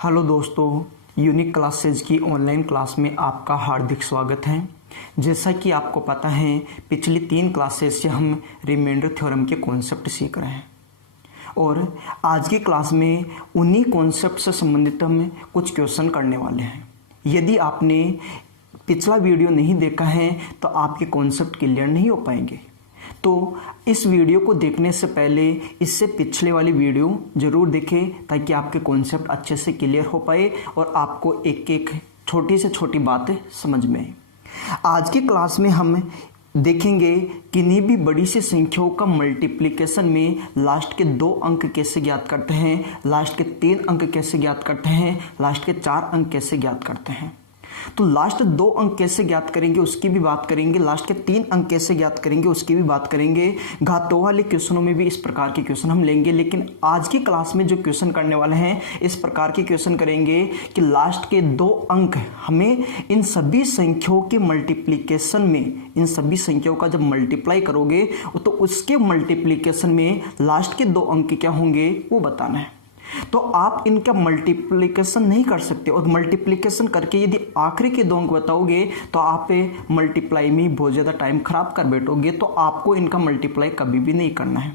Hello दोस्तों, unique classes की online class में आपका हार्दिक स्वागत है। जैसा कि आपको पता है, पिछली 3 क्लासेस से हम रिमाइंडर थ्योरम के कॉन्सेप्ट सीख रहे हैं और आज की क्लास में उन्हीं कॉन्सेप्ट से संबंधित हम कुछ क्वेश्चन करने वाले हैं। यदि आपने पिछला वीडियो नहीं देखा है तो आपके कॉन्सेप्ट क्लियर नहीं हो पाएंगे। तो इस वीडियो को देखने से पहले इससे पिछले वाली वीडियो ज़रूर देखें ताकि आपके कॉन्सेप्ट अच्छे से क्लियर हो पाए और आपको एक एक छोटी से छोटी बातें समझ में आए। आज की क्लास में हम देखेंगे किन्हीं भी बड़ी सी संख्याओं का मल्टीप्लिकेशन में लास्ट के 2 अंक कैसे ज्ञात करते हैं, लास्ट के 3 अंक कैसे ज्ञात करते हैं, लास्ट के 4 अंक कैसे ज्ञात करते हैं। तो लास्ट 2 अंक कैसे ज्ञात करेंगे उसकी भी बात करेंगे, लास्ट के 3 अंक कैसे ज्ञात करेंगे उसकी भी बात करेंगे। घातों वाले क्वेश्चनों में भी इस प्रकार के क्वेश्चन हम लेंगे, लेकिन आज की क्लास में जो क्वेश्चन करने वाले हैं इस प्रकार के क्वेश्चन करेंगे कि लास्ट के 2 अंक हमें इन सभी संख्याओं के मल्टीप्लिकेशन में, इन सभी संख्याओं का जब मल्टीप्लाई करोगे तो उसके मल्टीप्लिकेशन में लास्ट के 2 अंक क्या होंगे वो बताना है। तो आप इनका मल्टीप्लिकेशन नहीं कर सकते और मल्टीप्लिकेशन करके यदि आखिरी के 2 अंक बताओगे तो आप मल्टीप्लाई में बहुत ज़्यादा टाइम खराब कर बैठोगे। तो आपको इनका मल्टीप्लाई कभी भी नहीं करना है।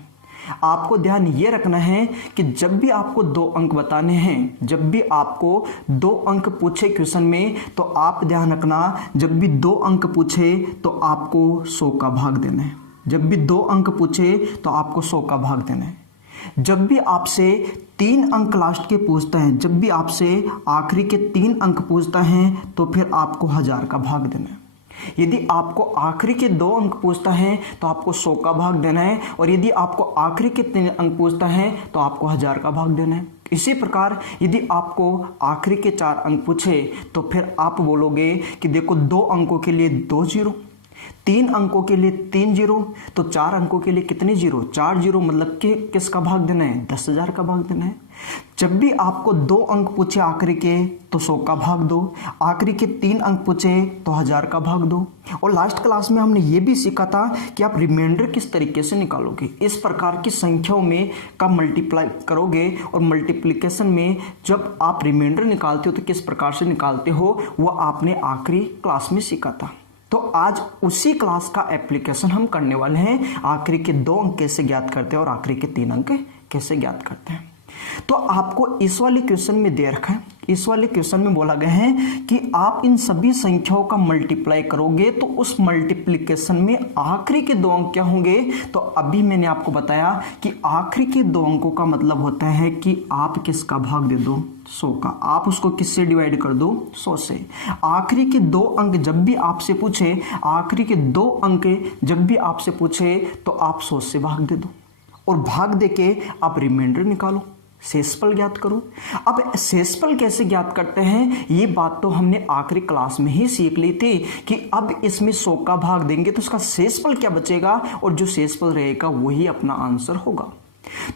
आपको ध्यान ये रखना है कि जब भी आपको 2 अंक बताने हैं, जब भी आपको 2 अंक पूछे क्वेश्चन में, तो आप ध्यान रखना जब भी 2 अंक पूछे तो आपको 100 का भाग देना है। जब भी 2 अंक पूछे तो आपको 100 का भाग देना है। जब भी आपसे 3 अंक लास्ट के पूछता है, जब भी आपसे आखिरी के 3 अंक पूछता है तो फिर आपको 1000 का भाग देना है। यदि आपको आखिरी के 2 अंक पूछता है तो आपको 100 का भाग देना है और यदि आपको आखिरी के 3 अंक पूछता है तो आपको 1000 का भाग देना है। इसी प्रकार यदि आपको आखिरी के 4 अंक पूछे तो फिर आप बोलोगे कि देखो 2 अंकों के लिए 2 जीरो, 3 अंकों के लिए 3 जीरो, तो 4 अंकों के लिए कितने जीरो, 4 जीरो, मतलब कि किसका भाग देना है, 10,000 का भाग देना है। जब भी आपको 2 अंक पूछे आखिरी के तो 100 का भाग दो, आखिरी के 3 अंक पूछे तो 1000 का भाग दो। और लास्ट क्लास में हमने ये भी सीखा था कि आप रिमाइंडर किस तरीके से निकालोगे। इस प्रकार की संख्याओं में का मल्टीप्लाई करोगे और मल्टीप्लिकेशन में जब आप रिमाइंडर निकालते हो तो किस प्रकार से निकालते हो वो आपने आखिरी क्लास में सीखा था। तो आज उसी क्लास का एप्लीकेशन हम करने वाले हैं। आखिरी के 2 अंक कैसे ज्ञात करते हैं और आखिरी के 3 अंक कैसे ज्ञात करते हैं। तो आपको इस वाले क्वेश्चन में दे रखा है, इस वाले क्वेश्चन में बोला गया है कि आप इन सभी संख्याओं का मल्टीप्लाई करोगे तो उस मल्टीप्लिकेशन में आखिरी के 2 अंक क्या होंगे। तो अभी मैंने आपको बताया कि आखिरी के 2 अंकों का मतलब होता है कि आप किसका भाग दे दो, 100 का। आप उसको किससे डिवाइड कर दो, 100 से। आखिरी के 2 अंक जब भी आपसे पूछे, आखिरी के 2 अंक जब भी आपसे पूछे तो आप 100 से भाग दे दो और भाग दे के आप रिमाइंडर निकालो, शेषफल ज्ञात करो। अब शेषफल कैसे ज्ञात करते हैं ये बात तो हमने आखिरी क्लास में ही सीख ली थी कि अब इसमें 100 का भाग देंगे तो उसका शेषफल क्या बचेगा और जो शेषफल रहेगा वही अपना आंसर होगा।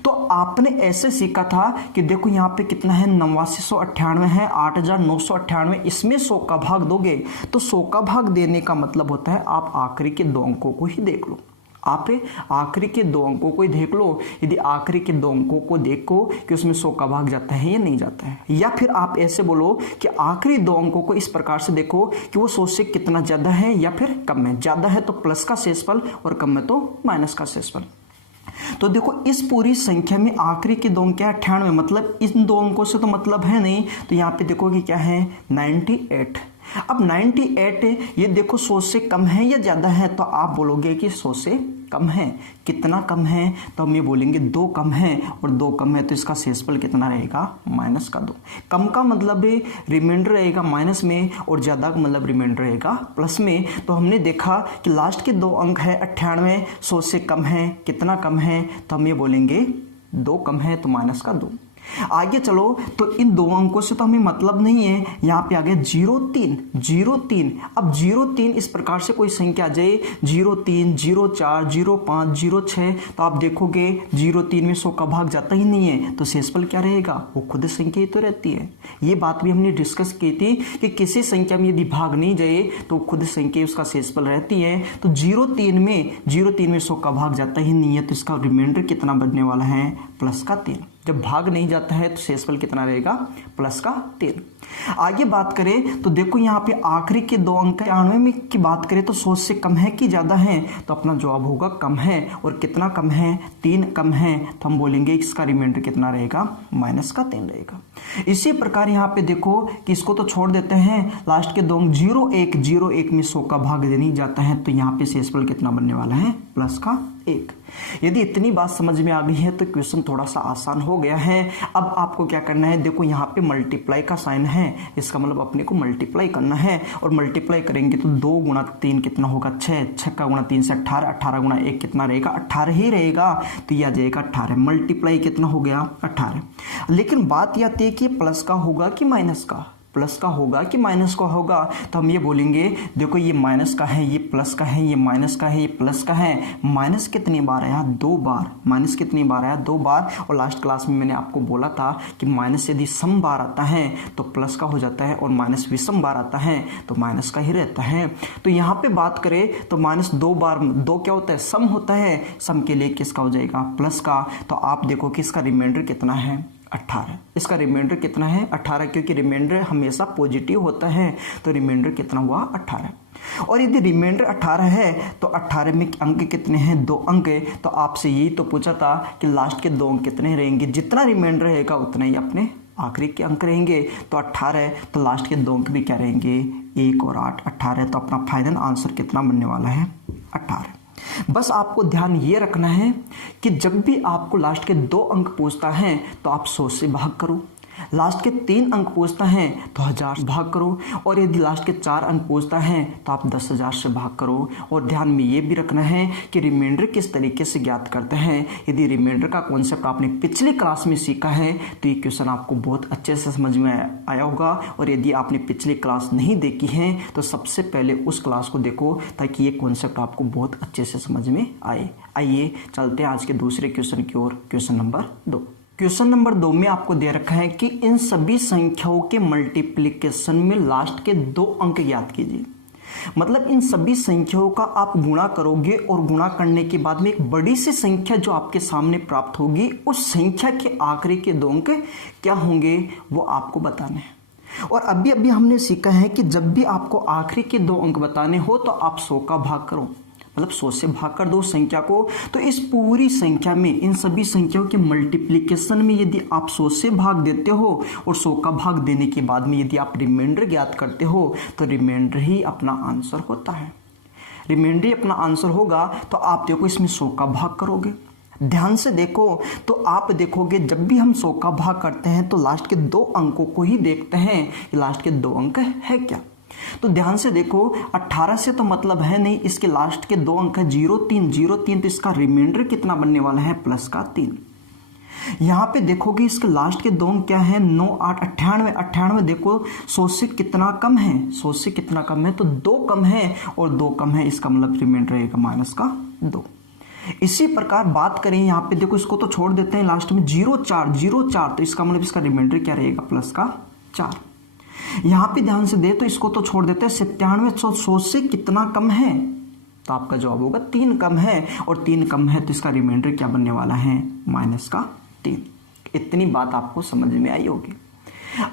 तो आपने ऐसे सीखा था कि देखो यहाँ पे कितना है, 8998 है, 8998, इसमें 100 का भाग दोगे तो 100 का भाग देने का मतलब होता है आप आखिरी के 2 अंकों को ही देख लो। आप आखिरी के 2 अंकों को ही देख लो। यदि आखिरी के 2 अंकों को देखो कि उसमें 100 का भाग जाता है या नहीं जाता है, या फिर आप ऐसे बोलो कि आखिरी 2 अंकों को इस प्रकार से देखो कि वो 100 से कितना ज्यादा है या फिर कम है। ज्यादा है तो प्लस का शेषफल और कम है तो माइनस का शेषफल। तो देखो इस पूरी संख्या में आखिरी के 2 अंक क्या है, 98, मतलब इन 2 अंकों से तो मतलब है नहीं। तो यहाँ पे देखो कि क्या है, 98। अब 98 ये देखो 100 से कम है या ज़्यादा है, तो आप बोलोगे कि 100 से कम है। कितना कम है, तो हम ये बोलेंगे 2 कम है, और 2 कम है तो इसका शेषफल कितना रहेगा, माइनस का 2। कम का मतलब रिमाइंडर रहेगा माइनस में और ज़्यादा का मतलब रिमाइंडर रहेगा प्लस में। तो हमने देखा कि लास्ट के 2 अंक है 98, 100 से कम है, कितना कम है, तो हम ये बोलेंगे 2 कम है तो माइनस का 2। आगे चलो तो इन 2 अंकों से तो हमें मतलब नहीं है। यहाँ पे आ गया 03, 03। अब 03 इस प्रकार से कोई संख्या आ जाए, 03, 04, 05, 06, तो आप देखोगे 03 में 100 का भाग जाता ही नहीं है, तो शेषफल क्या रहेगा, वो खुद संख्या ही तो रहती है। ये बात भी हमने डिस्कस की थी कि किसी संख्या में यदि भाग नहीं जाए तो खुद संख्या उसका शेषफल रहती है। तो 03 में 100 का भाग जाता ही नहीं है, तो इसका रिमाइंडर कितना बनने वाला है, प्लस का 3। जब भाग नहीं जाता है तो शेषफल कितना रहेगा, प्लस का 3। आगे बात करें तो देखो यहाँ पे आखिरी के 2 अंक 91 में की बात करें तो 100 से कम है कि ज़्यादा है, तो अपना जवाब होगा कम है। और कितना कम है, 3 कम है, तो हम बोलेंगे इसका रिमाइंडर कितना रहेगा, माइनस का 3 रहेगा। इसी प्रकार यहाँ पे देखो कि इसको तो छोड़ देते हैं, लास्ट के 2 अंक 0 1 में 100 का भाग नहीं जाता है, तो यहाँ पे शेषफल कितना बनने वाला है, प्लस का 1। यदि इतनी बात समझ में आ गई है तो क्वेश्चन थोड़ा सा आसान हो गया है। अब आपको क्या करना है, देखो यहाँ पे मल्टीप्लाई का साइन है, इसका मतलब अपने को मल्टीप्लाई करना है, और मल्टीप्लाई करेंगे तो 2 गुणा 3 कितना होगा, 6, 6 का गुणा 3 से 18, 18 गुणा 1 कितना रहेगा, 18 ही रहेगा, तो यह आ जाएगा 18। मल्टीप्लाई कितना हो गया, 18। लेकिन बात यह आती है कि प्लस का होगा कि माइनस का, प्लस का होगा कि माइनस का होगा, तो हम ये बोलेंगे देखो ये माइनस का है, ये प्लस का है, ये माइनस का है, ये प्लस का है। माइनस कितनी बार आया, 2 बार। माइनस कितनी बार आया, 2 बार। और लास्ट क्लास में मैंने आपको बोला था कि माइनस यदि सम बार आता है तो प्लस का हो जाता है, और माइनस विषम बार आता है तो माइनस का ही रहता है। तो यहाँ पे बात करें तो माइनस 2 बार, 2 क्या होता है, सम होता है, सम के लिए किसका हो जाएगा, प्लस का। तो आप देखो कि इसका रिमाइंडर कितना है, 18। इसका रिमाइंडर कितना है, 18, क्योंकि रिमाइंडर हमेशा पॉजिटिव होता है, तो रिमाइंडर कितना हुआ, 18। और यदि रिमाइंडर 18 है तो 18 में अंक कितने हैं, 2 अंक। तो आपसे यही तो पूछा था कि लास्ट के 2 अंक कितने रहेंगे, जितना रिमाइंडर रहेगा उतना ही अपने आखिरी के अंक रहेंगे। तो 18, तो लास्ट के 2 अंक भी क्या रहेंगे, 1 और 8, 18। तो अपना फाइनल आंसर कितना बनने वाला है, 18। बस आपको ध्यान ये रखना है कि जब भी आपको लास्ट के 2 अंक पूछता है तो आप 100 से भाग करो, लास्ट के 3 अंक पूछता है तो 1000 से भाग करो, और यदि लास्ट के 4 अंक पूछता है तो आप 10,000 से भाग करो। और ध्यान में ये भी रखना है कि रिमाइंडर किस तरीके से ज्ञात करते हैं। यदि रिमाइंडर का कॉन्सेप्ट आपने पिछली क्लास में सीखा है तो ये क्वेश्चन आपको बहुत अच्छे से समझ में आया होगा, और यदि आपने पिछली क्लास नहीं देखी है तो सबसे पहले उस क्लास को देखो ताकि ये कॉन्सेप्ट आपको बहुत अच्छे से समझ में आए। आइए चलते हैं आज के दूसरे क्वेश्चन की ओर, क्वेश्चन नंबर 2। क्वेश्चन नंबर 2 में आपको दे रखा है कि इन सभी संख्याओं के मल्टीप्लिकेशन में लास्ट के 2 अंक ज्ञात कीजिए। मतलब इन सभी संख्याओं का आप गुणा करोगे, और गुणा करने के बाद में एक बड़ी सी संख्या जो आपके सामने प्राप्त होगी, उस संख्या के आखिरी के 2 अंक क्या होंगे वो आपको बताने हैं। और अभी अभी हमने सीखा है कि जब भी आपको आखिरी के 2 अंक बताने हो तो आप 100 का भाग करो, मतलब 100 से भाग कर दो संख्या को। तो इस पूरी संख्या में, इन सभी संख्याओं के मल्टीप्लिकेशन में यदि आप 100 से भाग देते हो और 100 का भाग देने के बाद में यदि आप रिमाइंडर ज्ञात करते हो तो रिमाइंडर ही अपना आंसर होता है। रिमाइंडर ही अपना आंसर होगा। तो आप देखो इसमें 100 का भाग करोगे, ध्यान से देखो तो आप देखोगे जब भी हम 100 का भाग करते हैं तो लास्ट के 2 अंकों को ही देखते हैं कि लास्ट के 2 अंक है क्या। तो ध्यान से देखो 18 से तो मतलब है नहीं, इसके लास्ट के 2 अंक है 03, तो इसका रिमाइंडर कितना बनने वाला है, प्लस का 3। यहाँ पे देखोगे इसके लास्ट के 2 अंक क्या है, 9, 8, 98। 98 देखो 100 से कितना कम है, 100 से कितना कम है, तो 2 कम है, और 2 कम है, इसका मतलब रिमाइंडर रहेगा माइनस का 2। इसी प्रकार बात करें यहाँ पे देखो, इसको तो छोड़ देते हैं, लास्ट में 04, तो इसका मतलब इसका रिमाइंडर क्या रहेगा, प्लस का 4। यहाँ पे ध्यान से दे तो इसको तो छोड़ देते हैं, 97, 100 से कितना कम है, तो आपका जवाब होगा 3 कम है, और 3 कम है तो इसका रिमाइंडर क्या बनने वाला है, माइनस का 3। इतनी बात आपको समझ में आई होगी।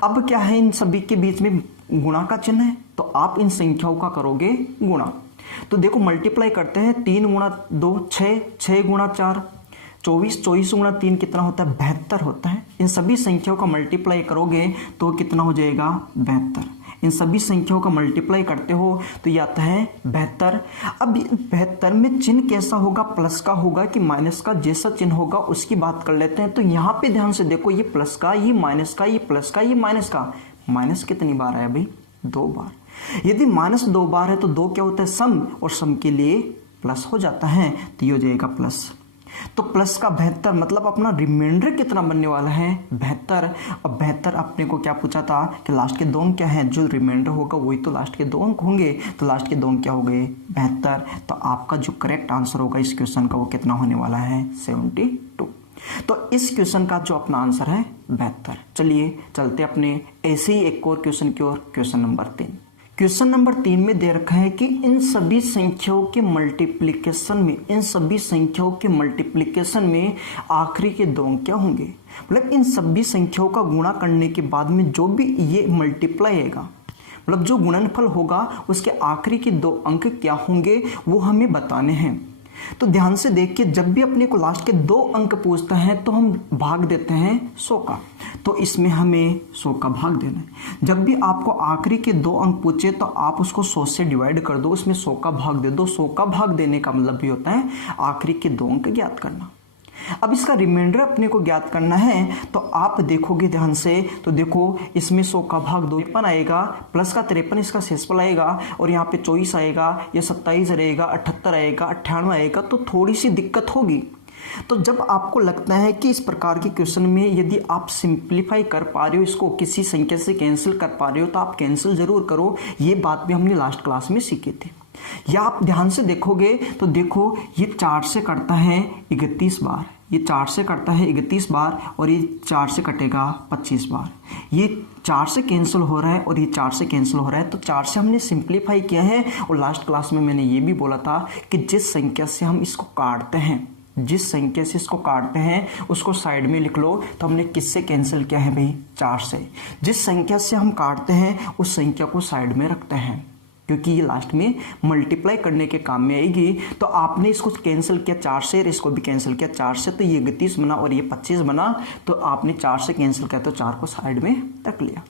अब क्या है, इन सभी के बीच में गुणा का चिन्ह है, तो आप इन संख्याओं का करोगे गुणा। तो देखो मल्टीप्लाई करते हैं, 3 गुणा 2 6, 6 गुणा 4 24, 24 गुणा 3 कितना होता है, 72 होता है। इन सभी संख्याओं का मल्टीप्लाई करोगे तो कितना हो जाएगा, 72। इन सभी संख्याओं का मल्टीप्लाई करते हो तो ये आता है 72। अब 72 में चिन्ह कैसा होगा, प्लस का होगा कि माइनस का, जैसा चिन्ह होगा उसकी बात कर लेते हैं। तो यहाँ पे ध्यान से देखो, ये प्लस का, ये माइनस का, ये प्लस का, ये माइनस का। माइनस कितनी बार आया भाई, 2 बार। यदि माइनस 2 बार है तो 2 क्या होता है, सम, और सम के लिए प्लस हो जाता है, तो ये हो जाएगा प्लस। तो प्लस का 72 मतलब अपना रिमाइंडर कितना बनने वाला है, 72। और 72 अपने को क्या पूछा था कि लास्ट के 2 अंक क्या हैं, जो रिमाइंडर होगा वही तो लास्ट के 2 अंक होंगे, तो लास्ट के 2 अंक क्या हो गए, 72। तो आपका जो करेक्ट आंसर होगा इस क्वेश्चन का वो कितना होने वाला है, 72। तो इस क्वेश्चन का जो अपना आंसर है 72। चलिए चलते अपने ऐसे ही एक और क्वेश्चन की ओर, क्वेश्चन नंबर 3। क्वेश्चन नंबर 3 में दे रखा है कि इन सभी संख्याओं के मल्टीप्लिकेशन में आखिरी के दो अंक क्या होंगे। मतलब इन सभी संख्याओं का गुणा करने के बाद में जो भी ये मल्टीप्लाई आएगा, मतलब जो गुणनफल होगा उसके आखिरी के दो अंक क्या होंगे वो हमें बताने हैं। तो ध्यान से देखिए, जब भी अपने को लास्ट के दो अंक पूछता है तो हम भाग देते हैं 100 का, तो इसमें हमें 100 का भाग देना है। जब भी आपको आखिरी के दो अंक पूछे तो आप उसको 100 से डिवाइड कर दो, उसमें 100 का भाग दे दो। 100 का भाग देने का मतलब भी होता है आखिरी के दो अंक ज्ञात करना। अब इसका रिमाइंडर अपने को ज्ञात करना है, तो आप देखोगे ध्यान से, तो देखो इसमें 100 का भाग 2 53 आएगा, प्लस का 53 इसका शेषफल आएगा, और यहाँ पे 24 आएगा, ये 27 रहेगा, 78 आएगा, 98 आएगा, तो थोड़ी सी दिक्कत होगी। तो जब आपको लगता है कि इस प्रकार के क्वेश्चन में यदि आप सिंप्लीफाई कर पा रहे हो, इसको किसी संख्या से कैंसिल कर पा रहे हो, तो आप कैंसिल जरूर करो। ये बात भी हमने लास्ट क्लास में सीखी थी। या आप ध्यान से देखोगे तो देखो ये 4 से कटता है 31 बार, ये 4 से कटता है 31 बार, और ये 4 से कटेगा 25 बार। ये 4 से कैंसिल हो रहा है और ये 4 से कैंसिल हो रहा है, तो 4 से हमने सिंप्लीफाई किया है। और लास्ट क्लास में मैंने ये भी बोला था कि जिस संख्या से हम इसको काटते हैं, जिस संख्या से इसको काटते हैं उसको साइड में लिख लो। तो हमने किससे कैंसिल किया है भाई? 4 से। जिस संख्या से हम काटते हैं उस संख्या को साइड में रखते हैं, क्योंकि ये लास्ट में मल्टीप्लाई करने के काम में आएगी। तो आपने इसको कैंसिल किया 4 से, और इसको भी कैंसिल किया 4 से, तो ये 31 बना और ये 25 बना। तो आपने 4 से कैंसिल किया तो 4 को साइड में रख लिया।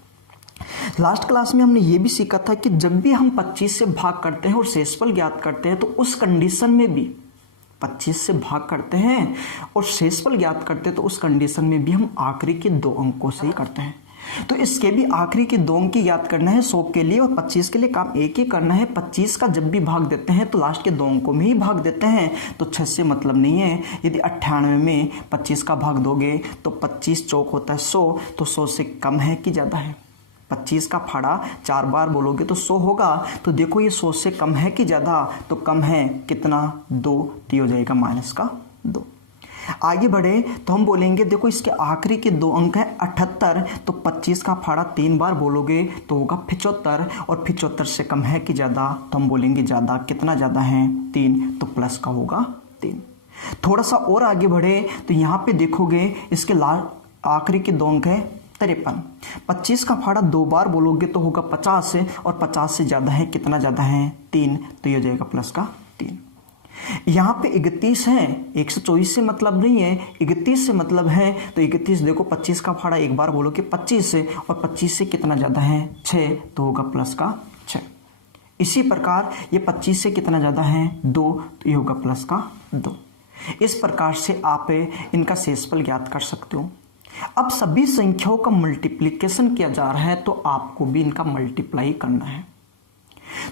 लास्ट क्लास में हमने ये भी सीखा था कि जब भी हम 25 से भाग करते हैं और शेषफल ज्ञात करते हैं, तो उस कंडीशन में भी 25 से भाग करते हैं और शेषफल ज्ञात करते हैं, तो उस कंडीशन में भी हम आखिरी के दो अंकों से ही करते हैं। तो इसके भी आखिरी के दो अंक की याद करना है 100 के लिए, और 25 के लिए काम एक ही करना है। 25 का जब भी भाग देते हैं तो लास्ट के दो अंकों में ही भाग देते हैं, तो 6 से मतलब नहीं है। यदि 98 में 25 का भाग दोगे तो 25 चौक होता है 100, तो 100 से कम है कि ज़्यादा है? 25 का फाड़ा 4 बार बोलोगे तो 100 होगा। तो देखो ये 100 से कम है कि ज़्यादा? तो कम है, कितना? 2, तो हो जाएगा -2। आगे बढ़े तो हम बोलेंगे, देखो इसके आखिरी के दो अंक है 78, तो 25 का फाड़ा 3 बार बोलोगे तो होगा 75, और 75 से कम है कि ज़्यादा? तो हम बोलेंगे ज़्यादा। कितना ज़्यादा है? 3, तो प्लस का होगा 3। थोड़ा सा और आगे बढ़े तो यहाँ पे देखोगे इसके आखिरी के दो अंक है 53। 25 का फाड़ा 2 बार बोलोगे तो होगा 50, और 50 से ज़्यादा है, कितना ज़्यादा है? 3, तो ये हो जाएगा प्लस का 3। यहाँ पे 31 है, 124 से मतलब नहीं है, 31 से मतलब है। तो 31 देखो 25 का फाड़ा 1 बार बोलोगे 25 से, और 25 से कितना ज़्यादा है? 6, तो होगा प्लस का 6। इसी प्रकार ये 25 से कितना ज़्यादा है? 2, तो ये होगा प्लस का 2। इस प्रकार से आप इनका शेषफल ज्ञात कर सकते हो। अब सभी संख्याओं का मल्टीप्लिकेशन किया जा रहा है, तो आपको भी इनका मल्टीप्लाई करना है।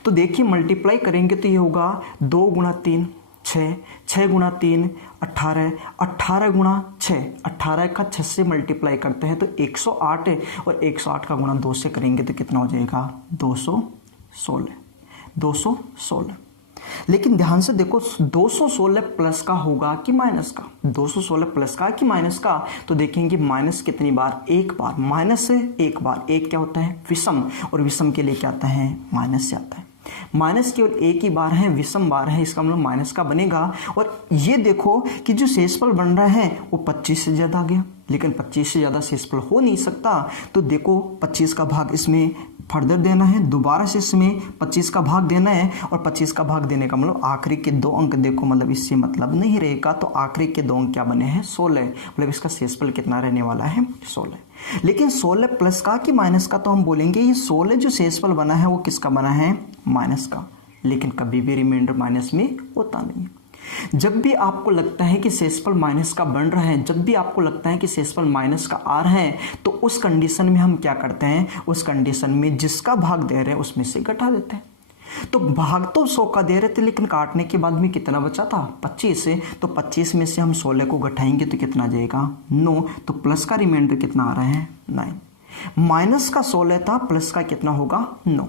तो देखिए मल्टीप्लाई करेंगे तो ये होगा 2 गुणा 3 6, 6 गुणा 3 18, 18 गुणा 6, 18 का 6 से मल्टीप्लाई करते हैं तो 108 है, और 108 का गुणा 2 से करेंगे तो कितना हो जाएगा? 216। लेकिन ध्यान से देखो 216 प्लस का होगा कि माइनस का? 216 प्लस का कि माइनस का? तो देखेंगे माइनस कितनी बार? 1 बार। माइनस से 1 बार, 1 क्या होता है? विषम, और विषम के लिए क्या आता है? माइनस से आता है। माइनस केवल 1 ही बार है, विषम बार है, इसका मतलब माइनस का बनेगा। और ये देखो कि जो शेषफल बन रहा है वो 25 से ज़्यादा आ गया, लेकिन 25 से ज़्यादा शेषफल हो नहीं सकता। तो देखो 25 का भाग इसमें फर्दर देना है, दोबारा से इसमें 25 का भाग देना है, और 25 का भाग देने का मतलब आखिरी के दो अंक देखो, मतलब इससे मतलब नहीं रहेगा। तो आखिरी के दो अंक क्या बने हैं? 16, मतलब इसका शेषफल कितना रहने वाला है? 16। लेकिन 16 प्लस का कि माइनस का? तो हम बोलेंगे ये 16 जो शेषफल बना है वो किसका बना है? माइनस का। लेकिन कभी भी रिमाइंडर माइनस में होता नहीं। जब भी आपको लगता है कि शेषफल माइनस का बन रहा है, जब भी आपको लगता है कि शेषफल माइनस का आ रहा है, तो उस कंडीशन में हम क्या करते हैं? उस कंडीशन में जिसका भाग दे रहे हैं उसमें से घटा देते हैं। तो भाग तो 100 का दे रहे थे, लेकिन काटने के बाद में कितना बचा था? 25 से। तो 25 में से हम 16 को घटाएंगे तो कितना जाएगा? 9। तो प्लस का रिमाइंडर कितना आ रहा है? 9। माइनस का 16 था, प्लस का कितना होगा? 9।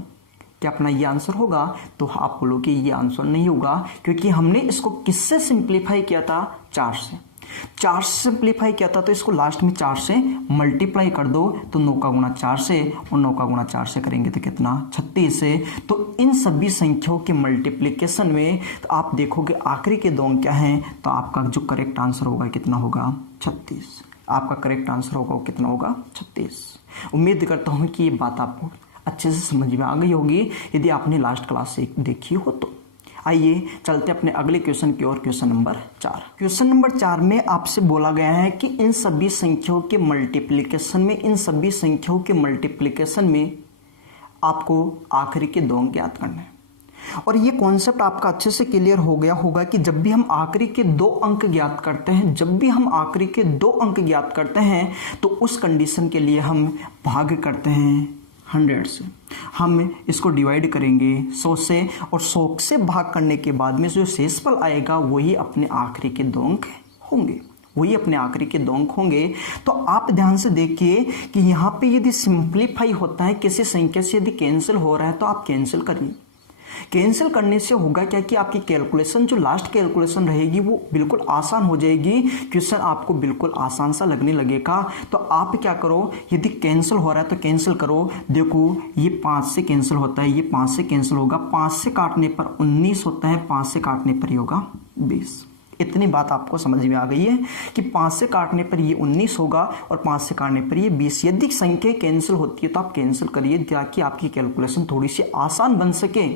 क्या अपना ये आंसर होगा? तो आप बोलोगे ये आंसर नहीं होगा, क्योंकि हमने इसको किससे सिंप्लीफाई किया था? 4 से। 4 से सिंप्लीफाई किया था तो इसको लास्ट में 4 से मल्टीप्लाई कर दो तो 9 का गुणा 4 से और 9 का गुणा 4 से करेंगे तो कितना 36 से। तो इन सभी संख्याओं के मल्टीप्लिकेशन में तो आप देखोगे आखिरी के 2 अंक क्या हैं, तो आपका जो करेक्ट आंसर होगा कितना होगा 36। आपका करेक्ट आंसर होगा कितना होगा 36। उम्मीद करता हूँ कि ये बात आपको अच्छे से समझ में आ गई होगी यदि आपने लास्ट क्लास से देखी हो तो। आइए चलते अपने अगले क्वेश्चन की ओर। Question number 4। क्वेश्चन नंबर 4 में आपसे बोला गया है कि इन सभी संख्याओं के मल्टीप्लिकेशन में आपको आखिरी के 2 अंक ज्ञात करना है। और ये कॉन्सेप्ट आपका अच्छे से क्लियर हो गया होगा कि जब भी हम आखिरी के 2 अंक ज्ञात करते हैं तो उस कंडीशन के लिए हम भाग करते हैं 100 से। हम इसको डिवाइड करेंगे 100 से और 100 से भाग करने के बाद में जो शेषफल आएगा वही अपने आखिरी के 2 अंक होंगे। तो आप ध्यान से देखिए कि यहाँ पे यदि सिंप्लीफाई होता है किसी संख्या से, यदि कैंसिल हो रहा है तो आप कैंसिल करिए। कैंसिल करने से होगा क्या कि आपकी कैलकुलेशन, जो लास्ट कैलकुलेशन रहेगी वो बिल्कुल आसान हो जाएगी। क्वेश्चन आपको बिल्कुल आसान सा लगने लगेगा। तो आप क्या करो, यदि कैंसिल हो रहा है तो कैंसिल करो। देखो ये 5 से कैंसिल होता है, ये 5 से कैंसिल होगा, 5 से काटने पर 19 होता है, 5 से काटने पर ही होगा 20। इतनी बात आपको समझ में आ गई है कि 5 से काटने पर ये 19 होगा और 5 से काटने पर ये 20। यदि संख्या कैंसिल होती है तो आप कैंसिल करिए ताकि आपकी कैलकुलेशन थोड़ी सी आसान बन सके।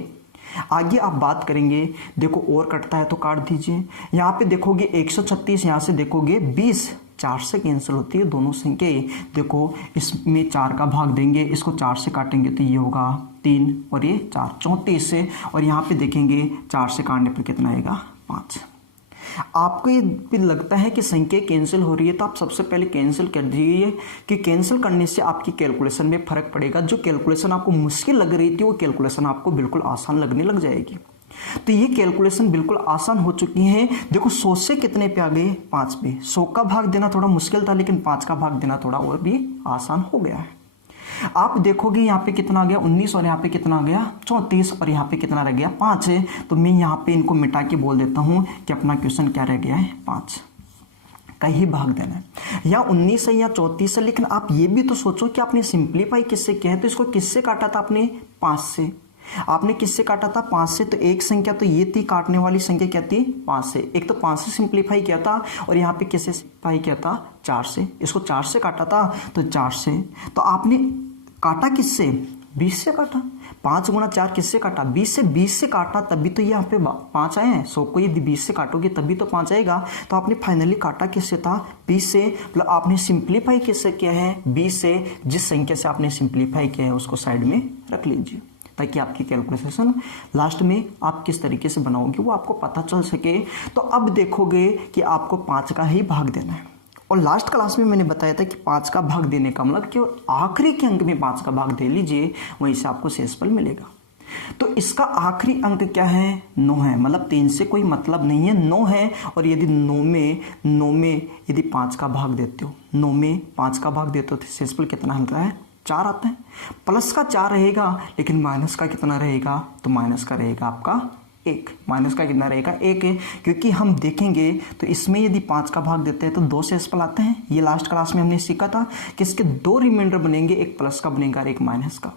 आगे आप बात करेंगे। देखो और कटता है तो काट दीजिए। यहाँ पे देखोगे 136, यहाँ से देखोगे 20, 4 से कैंसिल होती है दोनों संख्याएं। देखो इसमें 4 का भाग देंगे, इसको 4 से काटेंगे तो ये होगा 3 और ये 4, 34 से। और यहाँ पे देखेंगे 4 से काटने पर कितना आएगा 5। आपको ये भी लगता है कि संख्या कैंसिल हो रही है तो आप सबसे पहले कैंसिल कर दीजिए कि कैंसिल करने से आपकी कैलकुलेशन में फर्क पड़ेगा। जो कैलकुलेशन आपको मुश्किल लग रही थी वो कैलकुलेशन आपको बिल्कुल आसान लगने लग जाएगी। तो ये कैलकुलेशन बिल्कुल आसान हो चुकी है। देखो 100 से कितने पे आ गए 5 पे। 100 का भाग देना थोड़ा मुश्किल था लेकिन 5 का भाग देना थोड़ा और भी आसान हो गया है। आप देखोगे यहाँ पे कितना आ गया 19 और यहाँ पे कितना आ गया 34 और यहाँ पे कितना रह गया 5 है। तो मैं यहाँ पे इनको मिटा के बोल देता हूँ कि अपना क्वेश्चन क्या रह गया है 5 का ही भाग देना है। या 19 है या 34 है, लेकिन आप ये भी तो सोचो कि आपने सिंप्लीफाई किससे किया है। तो इसको किससे काटा था आपने 5 से। आपने किससे काटा था 5 से। तो एक संख्या तो ये थी, काटने वाली संख्या क्या थी 5 से। एक तो 5 से सिंप्लीफाई किया था और यहाँ पे किससे सिंप्लीफाई किया था 4 से। इसको 4 से काटा था तो 4 से। तो आपने काटा किससे 20 से काटा। 5 गुणा 4 किससे काटा 20 से। 20 से काटा तभी तो यहाँ पे 5 आए हैं। 100 को यदि 20 से काटोगे तभी तो 5 आएगा। तो आपने फाइनली काटा किससे था 20 से। मतलब आपने सिंप्लीफाई किससे किया है 20 से। जिस संख्या से आपने सिंप्लीफाई किया है उसको साइड में रख लीजिए ताकि आपकी कैलकुलेशन लास्ट में आप किस तरीके से बनाओगे वो आपको पता चल सके। तो अब देखोगे कि आपको 5 का ही भाग देना है। और लास्ट क्लास में मैंने बताया था कि 5 का भाग देने का मतलब कि आखिरी के अंक में 5 का भाग दे लीजिए, वहीं से आपको शेषफल मिलेगा। तो इसका आखिरी अंक क्या है 9 है। मतलब 3 से कोई मतलब नहीं है, 9 है। और यदि 9 में यदि 5 का भाग देते हो, 9 में 5 का भाग देते हो तो शेषफल कितना आता है 4 आता है। प्लस का 4 रहेगा लेकिन माइनस का कितना रहेगा, तो माइनस का रहेगा आपका 1। माइनस का कितना रहेगा 1 है। क्योंकि हम देखेंगे तो इसमें यदि 5 का भाग देते हैं तो 2 शेषफल आते हैं। ये लास्ट क्लास में हमने सीखा था कि इसके 2 रिमाइंडर बनेंगे, एक प्लस का बनेगा और एक माइनस का।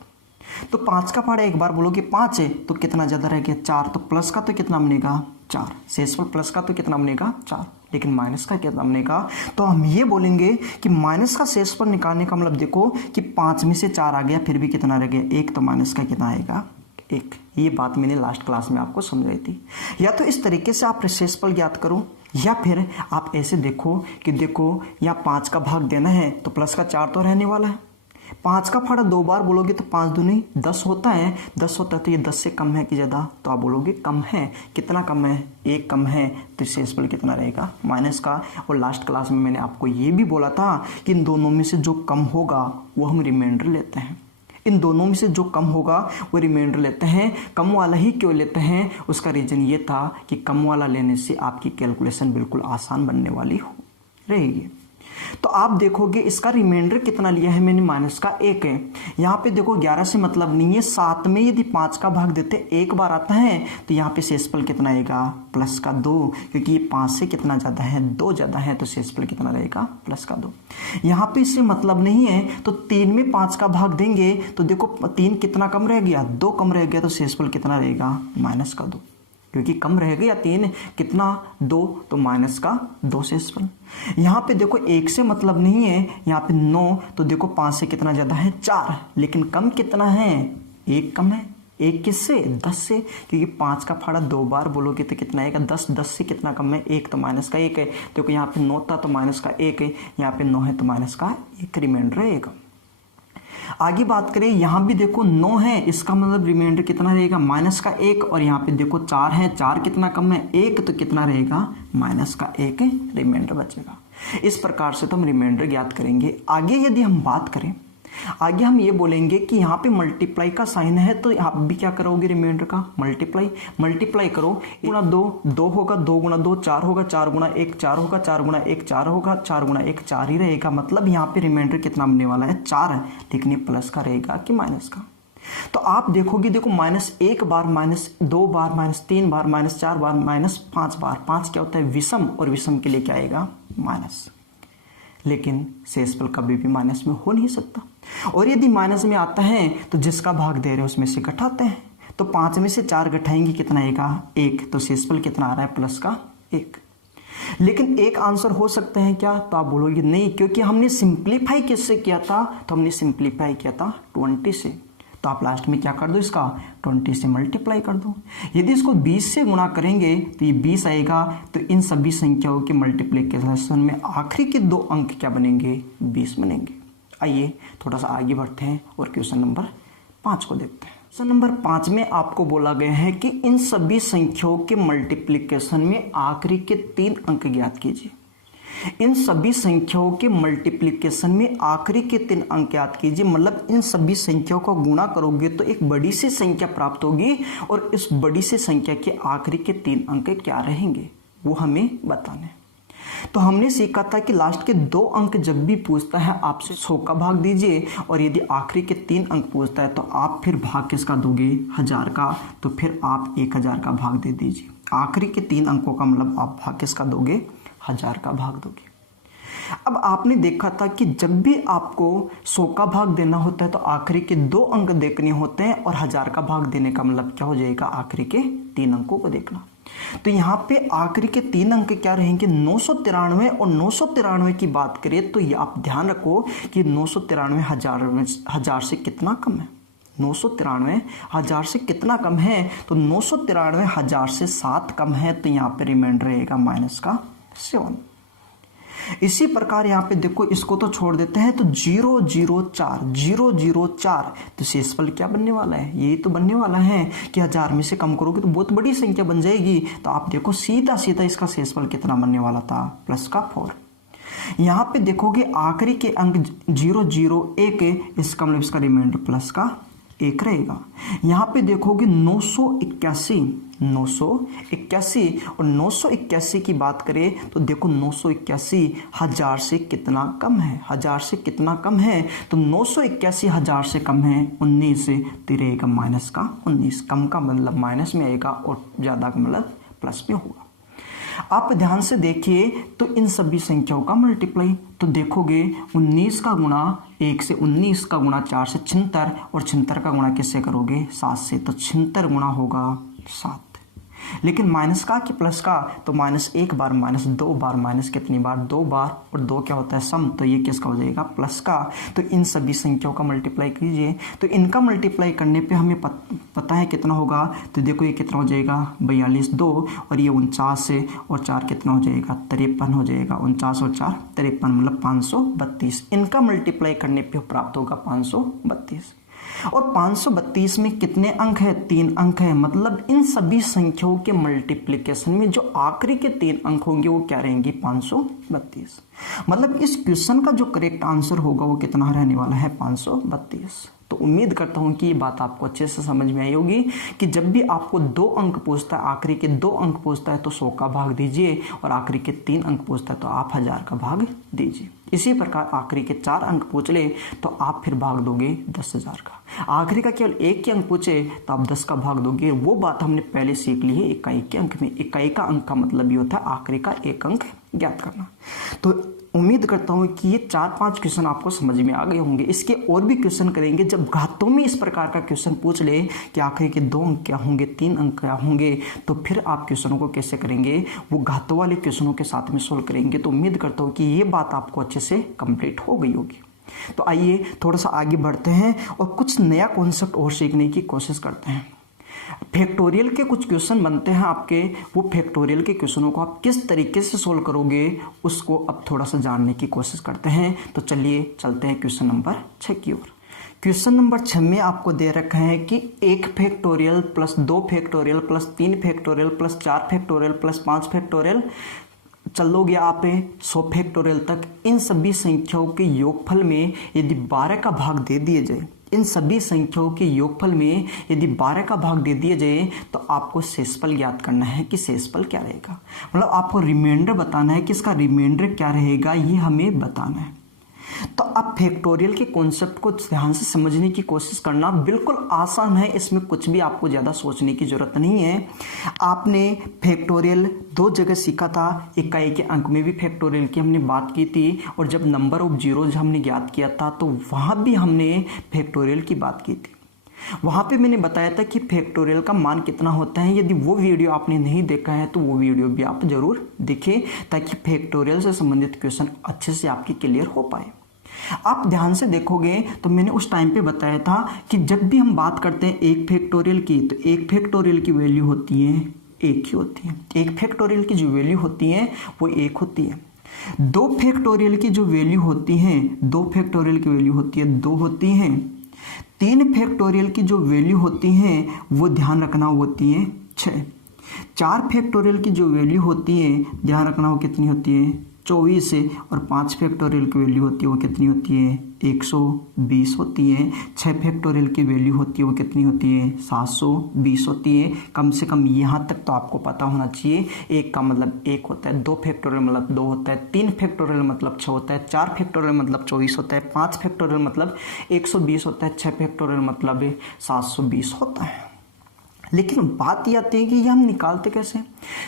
तो 5 का पहाड़ा एक बार बोलोगे 5 है तो कितना ज़्यादा रह गया 4। तो प्लस का तो कितना बनेगा 4, शेषफल प्लस का तो कितना बनेगा 4, लेकिन माइनस का कितना बनेगा। तो हम ये बोलेंगे कि माइनस का शेषफल निकालने का मतलब देखो कि 5 में से 4 आ गया फिर भी कितना रह गया 1। तो माइनस का कितना आएगा 1। ये बात मैंने लास्ट क्लास में आपको समझाई थी। या तो इस तरीके से आप शेषफल ज्ञात करो या फिर आप ऐसे देखो कि देखो यहाँ 5 का भाग देना है तो प्लस का 4 तो रहने वाला है। 5 का फाड़ा 2 बार बोलोगे तो 5 दूनी 10 होता है। 10 होता है तो ये 10 से कम है कि ज़्यादा, तो आप बोलोगे कम है। कितना कम है 1 कम है। तो शेषफल कितना रहेगा माइनस का। और लास्ट क्लास में मैंने आपको ये भी बोला था कि इन दोनों में से जो कम होगा वो हम रिमाइंडर लेते हैं। इन दोनों में से जो कम होगा वो रिमाइंडर लेते हैं। कम वाला ही क्यों लेते हैं, उसका रीज़न ये था कि कम वाला लेने से आपकी कैलकुलेशन बिल्कुल आसान बनने वाली हो रहेगी। तो आप देखोगे इसका रिमाइंडर कितना लिया है मैंने, माइनस का 1 है। यहाँ पे देखो 11 से मतलब नहीं है, 7 में यदि 5 का भाग देते एक बार आता है तो यहाँ पे शेषफल कितना आएगा, प्लस का 2, क्योंकि ये 5 से कितना ज़्यादा है, 2 ज़्यादा है, तो शेषफल कितना रहेगा, प्लस का 2। यहाँ पे इससे मतलब नहीं है तो 3 में 5 का भाग देंगे तो देखो 3 कितना कम रह गया, 2 कम रह गया, तो शेषफल कितना रहेगा, माइनस का 2, क्योंकि कम रह गया 3 कितना 2, तो माइनस का 2 शेषफल। यहाँ पे देखो 1 से मतलब नहीं है, यहाँ पे 9, तो देखो 5 से कितना ज़्यादा है, 4, लेकिन कम कितना है, 1 कम है। 1 किससे, 10 से, क्योंकि 5 का फाड़ा 2 बार बोलोगे तो कितना आएगा, 10, 10 से कितना कम है, 1, तो माइनस का 1 है। देखो यहाँ पे 9 था तो माइनस का 1 है, यहाँ पे 9 है तो माइनस का 1 रिमाइंडर रहेगा। आगे बात करें, यहाँ भी देखो 9 है, इसका मतलब रिमाइंडर कितना रहेगा, माइनस का 1, और यहाँ पे देखो 4 है, 4 कितना कम है, 1, तो कितना रहेगा, माइनस का 1 रिमाइंडर बचेगा। इस प्रकार से तो हम रिमाइंडर ज्ञात करेंगे। आगे यदि हम बात करें, आगे हम ये बोलेंगे कि यहाँ पे मल्टीप्लाई का साइन है, तो आप भी क्या करोगे, रिमाइंडर का मल्टीप्लाई करो, गुणा 2 2 होगा, 2 गुणा 2 4 होगा, 4 गुणा 1 4 होगा, 4 गुणा 1 4 होगा, 4 गुणा 1 4 ही रहेगा। मतलब यहाँ पे रिमाइंडर कितना बनने वाला है, 4 है, लेकिन ये प्लस का रहेगा कि माइनस का। तो आप देखोगे, देखो -1 बार, -2 बार, -3 बार, -4 बार, -5 बार, 5 क्या होता है, विषम, और विषम के लिए क्या आएगा, माइनस। लेकिन शेषफल कभी भी माइनस में हो नहीं सकता, और यदि माइनस में आता है तो जिसका भाग दे रहे हैं उसमें से घटाते हैं, तो 5 में से 4 घटाएंगे कितना आएगा, 1, तो शेषफल कितना आ रहा है, प्लस का 1। लेकिन एक आंसर हो सकते हैं क्या, तो आप बोलोगे नहीं, क्योंकि हमने सिंप्लीफाई किससे किया था, तो हमने सिंप्लीफाई किया था 20 से, तो आप लास्ट में क्या कर दो, इसका 20 से मल्टीप्लाई कर दो। यदि इसको 20 से गुणा करेंगे तो ये 20 आएगा, तो इन सभी संख्याओं के मल्टीप्लिकेशन में आखिरी के 2 अंक क्या बनेंगे, 20 बनेंगे। आइए थोड़ा सा आगे बढ़ते हैं और क्वेश्चन नंबर 5 को देखते हैं। क्वेश्चन नंबर 5 में आपको बोला गया है कि इन सभी संख्याओं के मल्टीप्लिकेशन में आखिरी के 3 अंक ज्ञात कीजिए। इन सभी संख्याओं के मल्टीप्लिकेशन में आखिरी के 3 अंक ज्ञात कीजिए, मतलब इन सभी संख्याओं का गुणा करोगे तो एक बड़ी सी संख्या प्राप्त होगी, और इस बड़ी सी संख्या के आखिरी के 3 अंक क्या रहेंगे वो हमें बताने। तो हमने सीखा था कि लास्ट के 2 अंक जब भी पूछता है आपसे 100 का भाग दीजिए, और यदि आखिरी के 3 अंक पूछता है तो आप फिर भाग किसका दोगे, 1000 का, तो फिर आप 1000 का भाग दे दीजिए। आखिरी के 3 अंकों का मतलब आप भाग किसका दोगे, 1000 का भाग दोगे। अब आपने देखा था कि जब भी आपको 100 का भाग देना होता है तो आखिरी के 2 अंक देखने होते हैं, और 1000 का भाग देने का मतलब क्या हो जाएगा, आखिरी के 3 अंकों को देखना। तो यहाँ पे आखिरी के 3 अंक क्या रहेंगे, 993, और 993 की बात करें तो ये आप ध्यान रखो कि 993 हजार से कितना कम है, 993 हजार से कितना कम है, तो 993 हजार से 7 कम है, तो यहाँ पे रिमाइंडर रहेगा माइनस का 7। इसी प्रकार यहाँ पे देखो, इसको तो छोड़ देते हैं, तो 004, तो शेषफल क्या बनने वाला है, यही तो बनने वाला है कि 1000 में से कम करोगे तो बहुत बड़ी संख्या बन जाएगी। तो आप देखो सीधा सीधा इसका शेषफल कितना बनने वाला था, प्लस का 4। यहाँ पे देखोगे आखिरी के अंक 001 है, इसका मतलब इसका रिमाइंडर प्लस का 1 रहेगा। यहाँ पे देखोगे 981, और 981 की बात करें तो देखो 981 हजार से कितना कम है, 1000 से कितना कम है, तो 981 हजार से कम है 19 से, तो रहेगा माइनस का 19। कम का मतलब माइनस में आएगा, और ज़्यादा का मतलब प्लस में होगा। आप ध्यान से देखिए तो इन सभी संख्याओं का मल्टीप्लाई, तो देखोगे 19 का गुणा 1 से, 19 का गुणा 4 से 76, और 76 का गुणा किससे करोगे, 7 से, तो 76 गुणा होगा 7। लेकिन माइनस का कि प्लस का, तो -1 बार, -2 बार, माइनस कितनी बार, 2 बार, और 2 क्या होता है, सम, तो ये किसका हो जाएगा, प्लस का। तो इन सभी संख्याओं का मल्टीप्लाई कीजिए, तो इनका मल्टीप्लाई करने पे हमें पता है कितना होगा, तो देखो ये कितना हो जाएगा, 42 2, और ये 49 से, और 4 कितना हो जाएगा, 53 हो जाएगा, 49 और 4 53, मतलब 532। इनका मल्टीप्लाई करने पे प्राप्त होगा 532, और 532 में कितने अंक है, 3 अंक है, मतलब इन सभी संख्याओं के मल्टीप्लिकेशन में जो आखिरी के 3 अंक होंगे वो क्या रहेंगे, 532। मतलब इस क्वेश्चन का जो करेक्ट आंसर होगा वो कितना रहने वाला है, 532। तो उम्मीद करता हूं कि ये बात आपको अच्छे से समझ में आई होगी कि जब भी आपको 2 अंक पूछता है, आखिरी के 2 अंक पूछता है तो 100 का भाग दीजिए, और आखिरी के 3 अंक पूछता है तो आप 1000 का भाग दीजिए। इसी प्रकार आखिरी के 4 अंक पूछ ले तो आप फिर भाग दोगे 10,000 का। आखिरी का केवल 1 के अंक पूछे तो आप 10 का भाग दोगे। वो बात हमने पहले सीख ली है इकाई के अंक में। इकाई का अंक का मतलब ये होता है आखिरी का 1 अंक ज्ञात करना। तो उम्मीद करता हूं कि ये 4-5 क्वेश्चन आपको समझ में आ गए होंगे। इसके और भी क्वेश्चन करेंगे। जब घातों में इस प्रकार का क्वेश्चन पूछ ले कि आखिरी के 2 अंक क्या होंगे, 3 अंक क्या होंगे, तो फिर आप क्वेश्चनों को कैसे करेंगे, वो घातों वाले क्वेश्चनों के साथ में सोल्व करेंगे। तो उम्मीद करता हूँ कि ये बात आपको अच्छे से कंप्लीट हो गई होगी। तो आइए थोड़ा सा आगे बढ़ते हैं और कुछ नया कॉन्सेप्ट और सीखने की कोशिश करते हैं। फैक्टोरियल के कुछ क्वेश्चन बनते हैं आपके, वो फैक्टोरियल के क्वेश्चनों को आप किस तरीके से सोल्व करोगे उसको अब थोड़ा सा जानने की कोशिश करते हैं। तो चलिए चलते हैं क्वेश्चन नंबर 6 की ओर। क्वेश्चन नंबर 6 में आपको दे रखा है कि 1 factorial plus 2 factorial plus 3 factorial plus 4 factorial plus 5 factorial, चलोगे आप 100 फैक्टोरियल तक, इन सभी संख्याओं के योगफल में यदि 12 का भाग दे दिए जाए, इन सभी संख्याओं के योगफल में यदि 12 का भाग दे दिया जाए तो आपको शेषफल ज्ञात करना है कि शेषफल क्या रहेगा। मतलब आपको रिमाइंडर बताना है कि इसका रिमाइंडर क्या रहेगा, ये हमें बताना है। तो अब फैक्टोरियल के कॉन्सेप्ट को ध्यान से समझने की कोशिश करना बिल्कुल आसान है। इसमें कुछ भी आपको ज़्यादा सोचने की जरूरत नहीं है। आपने फैक्टोरियल 2 जगह सीखा था। इकाई के अंक में भी फैक्टोरियल की हमने बात की थी, और जब नंबर ऑफ जीरोज हमने ज्ञात किया था तो वहाँ भी हमने फैक्टोरियल की बात की थी। वहाँ पे मैंने बताया था कि फैक्टोरियल का मान कितना होता है। यदि वो वीडियो आपने नहीं देखा है तो वो वीडियो भी आप जरूर देखें, ताकि फैक्टोरियल से संबंधित क्वेश्चन अच्छे से आपके क्लियर हो पाए। आप ध्यान से देखोगे तो मैंने उस टाइम पे बताया था कि जब भी हम बात करते हैं 1 फैक्टोरियल की, तो 1 फैक्टोरियल की वैल्यू होती है 1 ही होती है। 1 फैक्टोरियल की जो वैल्यू होती है वो 1 होती है। 2 फैक्टोरियल की जो वैल्यू होती है, 2 फैक्टोरियल की वैल्यू होती है 2 होती है। 3 फैक्टोरियल की जो वैल्यू होती है वो ध्यान रखना होती है 6। 4 फैक्टोरियल की जो वैल्यू होती है ध्यान रखना वो कितनी होती है 24 है। और 5 फैक्टोरियल की वैल्यू होती है वो कितनी होती है 120 होती है। 6 फैक्टोरियल की वैल्यू होती है वो कितनी होती है 720 होती है। कम से कम यहाँ तक तो आपको पता होना चाहिए। 1 का मतलब 1 होता है, 2 फैक्टोरियल मतलब 2 होता है, 3 फैक्टोरियल मतलब 6 होता है, 4 फैक्टोरियल मतलब 24 होता है, 5 फैक्टोरियल मतलब 120 होता है, 6 फैक्टोरियल मतलब 720 होता है। लेकिन बात ये आती है कि ये हम निकालते कैसे।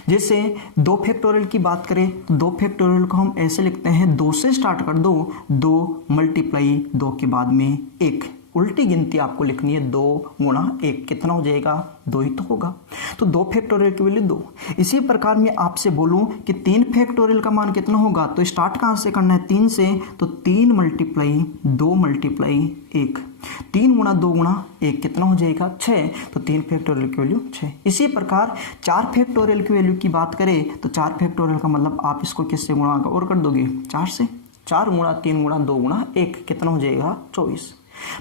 जैसे 2 फैक्टोरियल की बात करें तो 2 फैक्टोरियल को हम ऐसे लिखते हैं, 2 से स्टार्ट कर दो, 2 मल्टीप्लाई 2 के बाद में 1, उल्टी गिनती आपको लिखनी है 2 गुणा 1, कितना हो जाएगा 2 ही तो होगा। तो 2 फैक्टोरियल की वैल्यू 2। इसी प्रकार मैं आपसे बोलूं कि 3 फैक्टोरियल का मान कितना होगा, तो स्टार्ट कहाँ से करना है 3 से, तो 3 मल्टीप्लाई 2 मल्टीप्लाई 1, 3 गुणा 2 गुणा 1 कितना हो जाएगा 6। तो 3 फैक्टोरियल की वैल्यू 6। इसी प्रकार 4 फैक्टोरियल की वैल्यू की बात करें तो 4 फैक्टोरियल का मतलब आप इसको किससे गुणा और कर दोगे 4 से। 4 गुणा 3 गुणा 2 गुणा 1 कितना हो जाएगा 24।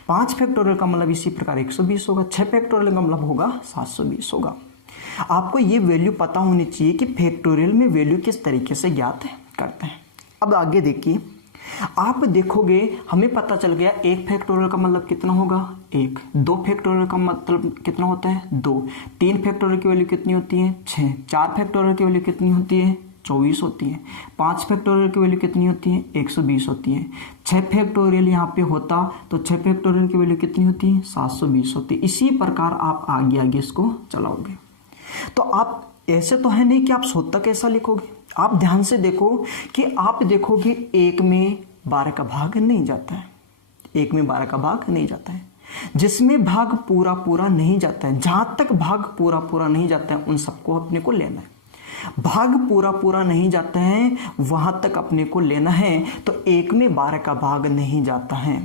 5 फैक्टोरियल का मतलब इसी प्रकार 120 होगा। 6 फैक्टोरियल का मतलब होगा 720 होगा। आपको ये वैल्यू पता होनी चाहिए कि फैक्टोरियल में वैल्यू किस तरीके से ज्ञात करते हैं। अब आगे देखिए, आप देखोगे हमें पता चल गया 1 फैक्टोरियल का मतलब कितना होगा 1, 2 फैक्टोरियल का मतलब कितना होता है 2, 3 फैक्टोरियल की वैल्यू कितनी होती है 6, 4 फैक्टोरियल की वैल्यू कितनी होती है 24 होती है, 5 फैक्टोरियल की वैल्यू कितनी होती है 120 होती है, 6 फैक्टोरियल यहाँ पे होता तो 6 फैक्टोरियल की वैल्यू कितनी होती है 720 होती है। इसी प्रकार आप आगे आगे इसको चलाओगे। तो आप ऐसे तो है नहीं कि आप सोता कैसा लिखोगे। आप ध्यान से देखो कि आप देखोगे 1 में 12 का भाग नहीं जाता है, 1 में 12 का भाग नहीं जाता है। जिसमें भाग पूरा पूरा नहीं जाता है, जहां तक भाग पूरा पूरा नहीं जाता है उन सबको अपने को लेना है। भाग पूरा पूरा नहीं जाता है वहां तक अपने को लेना है। तो 1 में 12 का भाग नहीं जाता है,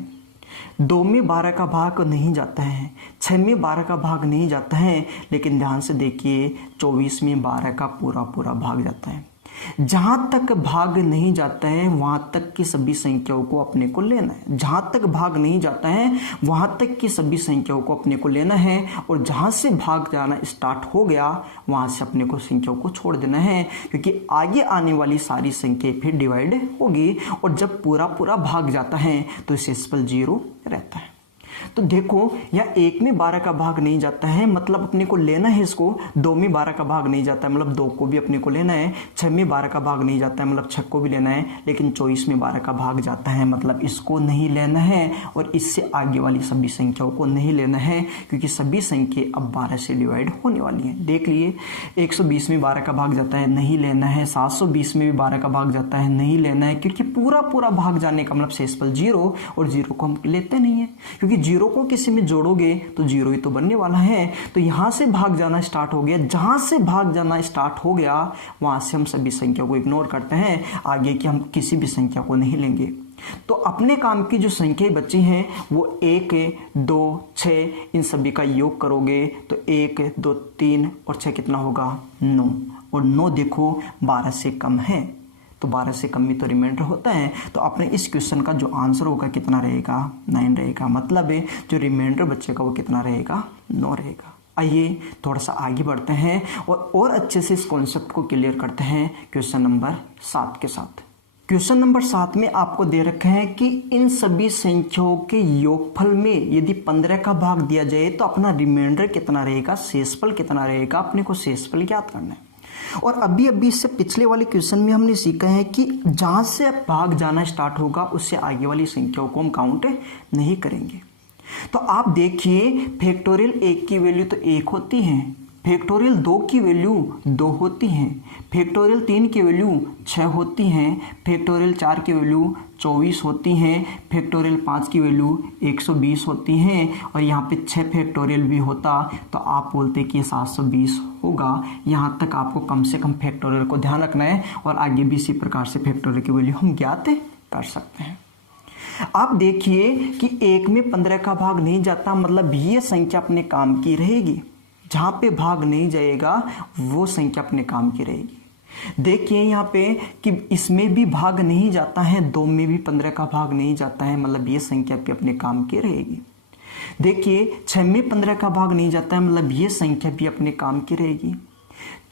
2 में 12 का भाग नहीं जाता है, 6 में 12 का भाग नहीं जाता है, लेकिन ध्यान से देखिए 24 में 12 का पूरा पूरा भाग जाता है। जहां तक भाग नहीं जाता है वहां तक की सभी संख्याओं को अपने को लेना है। जहां तक भाग नहीं जाता है वहां तक की सभी संख्याओं को अपने को लेना है, और जहां से भाग जाना स्टार्ट हो गया वहां से अपने को संख्याओं को छोड़ देना है, क्योंकि आगे आने वाली सारी संख्याएं फिर डिवाइड होगी, और जब पूरा पूरा भाग जाता है तो शेषफल 0 रहता है। तो देखो यहाँ 1 में 12 का भाग नहीं जाता है, मतलब अपने को लेना है इसको। 2 में 12 का भाग नहीं जाता है, मतलब 2 को भी अपने को लेना है। 6 में 12 का भाग नहीं जाता है, मतलब 6 को भी लेना है। लेकिन 24 में 12 का भाग जाता है, मतलब इसको नहीं लेना है। और इससे आगे वाली सभी संख्याओं को नहीं लेना है, क्योंकि सभी संख्या अब 12 से डिवाइड होने वाली हैं। देख लिए 120 में 12 का भाग जाता है, नहीं लेना है। 720 में भी 12 का भाग जाता है, नहीं लेना है, क्योंकि पूरा पूरा भाग जाने का मतलब शेषफल 0, और 0 को हम लेते नहीं है, क्योंकि 0 को किसी में जोड़ोगे तो 0 ही तो बनने वाला है। तो यहां से भाग जाना स्टार्ट हो गया। जहां से भाग जाना स्टार्ट हो गया वहां से हम सभी संख्या को इग्नोर करते हैं, आगे की हम किसी भी संख्या को नहीं लेंगे। तो अपने काम की जो संख्याएं बची हैं वो 1, 2, 6, इन सभी का योग करोगे तो 1, 2, 3 और 6 कितना होगा? 9। और 9 देखो 12 से कम है, तो 12 से कम ही तो रिमाइंडर होता है। तो अपने इस क्वेश्चन का जो आंसर होगा कितना रहेगा? 9 रहेगा। मतलब है जो रिमाइंडर बचेगा वो कितना रहेगा? 9 रहेगा। आइए थोड़ा सा आगे बढ़ते हैं और अच्छे से इस कॉन्सेप्ट को क्लियर करते हैं क्वेश्चन नंबर 7 के साथ। क्वेश्चन नंबर 7 में आपको दे रखे हैं कि इन सभी संख्याओं के योगफल में यदि 15 का भाग दिया जाए तो अपना रिमाइंडर कितना रहेगा, शेषफल कितना रहेगा। अपने को शेषफल ज्ञात करना है। और अभी इससे पिछले वाले क्वेश्चन में हमने सीखा है कि जहां से भाग जाना स्टार्ट होगा उससे आगे वाली संख्याओं को हम काउंट नहीं करेंगे। तो आप देखिए फैक्टोरियल 1 की वैल्यू तो 1 होती है, फैक्टोरियल 2 की वैल्यू 2 होती है, फैक्टोरियल 3 की वैल्यू 6 होती है, फैक्टोरियल 4 की वैल्यू 24 होती हैं, फैक्टोरियल 5 की वैल्यू 120 होती हैं। और यहाँ पे 6 फैक्टोरियल भी होता तो आप बोलते कि 720 होगा। यहाँ तक आपको कम से कम फैक्टोरियल को ध्यान रखना है, और आगे भी इसी प्रकार से फैक्टोरियल की वैल्यू हम ज्ञात कर सकते हैं। आप देखिए कि 1 में 15 का भाग नहीं जाता, मतलब ये संख्या अपने काम की रहेगी। जहां पे भाग नहीं जाएगा वो संख्या अपने काम की रहेगी। देखिए यहाँ पे कि इसमें भी भाग नहीं जाता है, 2 में भी 15 का भाग नहीं जाता है, मतलब ये संख्या भी अपने काम की रहेगी। देखिए 6 में 15 का भाग नहीं जाता है, मतलब ये संख्या भी अपने काम की रहेगी।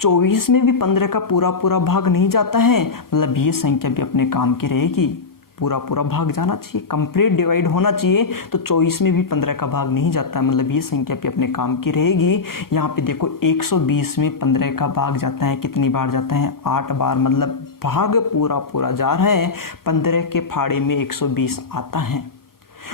24 में भी 15 का पूरा पूरा भाग नहीं जाता है, मतलब ये संख्या भी अपने काम की रहेगी। पूरा पूरा भाग जाना चाहिए, कंप्लीट डिवाइड होना चाहिए। तो 24 में भी 15 का भाग नहीं जाता है, मतलब ये संख्या भी अपने काम की रहेगी। यहाँ पे देखो 120 में 15 का भाग जाता है, कितनी बार जाता है? 8 बार, मतलब भाग पूरा पूरा जा रहा है। 15 के फाड़े में 120 आता है,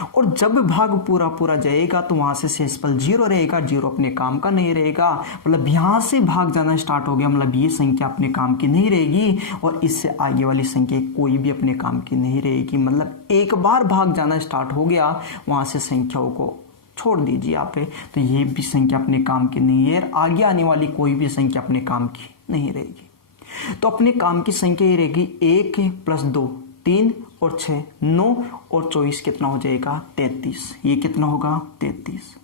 और जब भाग पूरा पूरा जाएगा तो वहां से शेषफल 0 रहेगा। 0 अपने काम का नहीं रहेगा, मतलब यहां से भाग जाना स्टार्ट हो गया, मतलब ये संख्या अपने काम की नहीं रहेगी, और इससे आगे वाली संख्या कोई भी अपने काम की नहीं रहेगी। मतलब एक बार भाग जाना स्टार्ट हो गया वहां से संख्याओं को छोड़ दीजिए आप, तो ये भी संख्या अपने काम की नहीं है। आगे आने वाली कोई भी संख्या अपने काम की नहीं रहेगी। तो अपने काम की संख्या ये रहेगी 1 + 2 3 और 6 9 और 24 कितना हो जाएगा? 33। ये कितना होगा? 33।